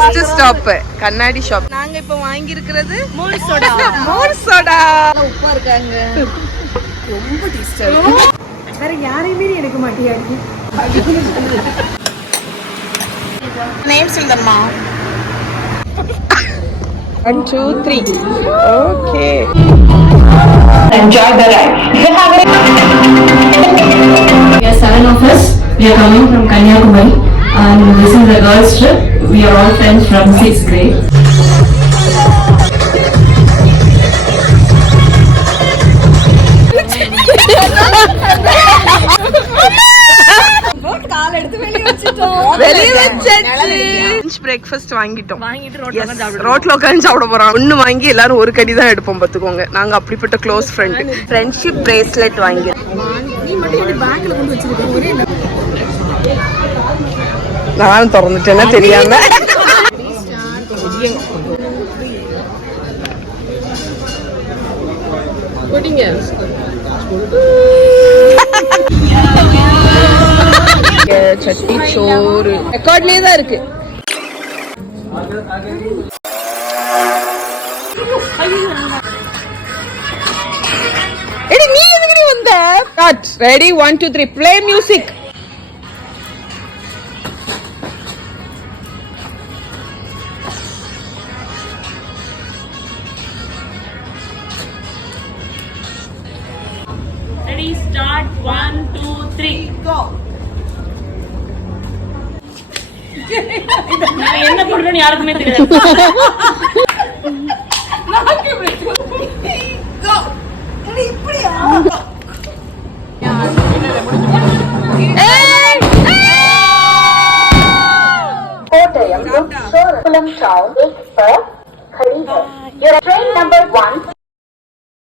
First stop கண்ணாடி shop. நாங்க இப்ப வாங்கி இருக்கிறது மோர் சோடா. உப்பா இருக்காங்க, ரொம்ப டேஸ்டா இருக்கு. வேற யாரையுமே எடுக்க மாட்டியாடி. நேம் சொல்லுமா? 1 2 3. Okay. Enjoy the ride. We are 7 of us. We are coming from Kanyakumari, and this is a girls' trip. We are all friends from 6th grade. Breakfast வாங்கிட்டோம். ரோட்ல உட்காந்து சாப்பிட போறோம். ஒண்ணு வாங்கி எல்லாரும் ஒரு கடி தான் எடுப்போம் பாத்துக்கோங்க. நாங்க அப்படிப்பட்ட க்ளோஸ் ஃப்ரெண்ட். ஃப்ரெண்ட்ஷிப் பிரேஸ்லெட் வாங்கி நானும் திறந்துட்டேன்னா தெரியாம. சட்டி சோறு ரெக்கார்ட்லயே தான் இருக்கு. எடி நீ எதுக்கு வந்த? Cut ready 1 2 3 play music. Ready, start. 1 2 3 go. நான் என்ன பண்றேன்னு யாருக்குமே தெரியாது. कोटयम सोरकुलम टाउन 1 पर खड़ी है. Your train number 1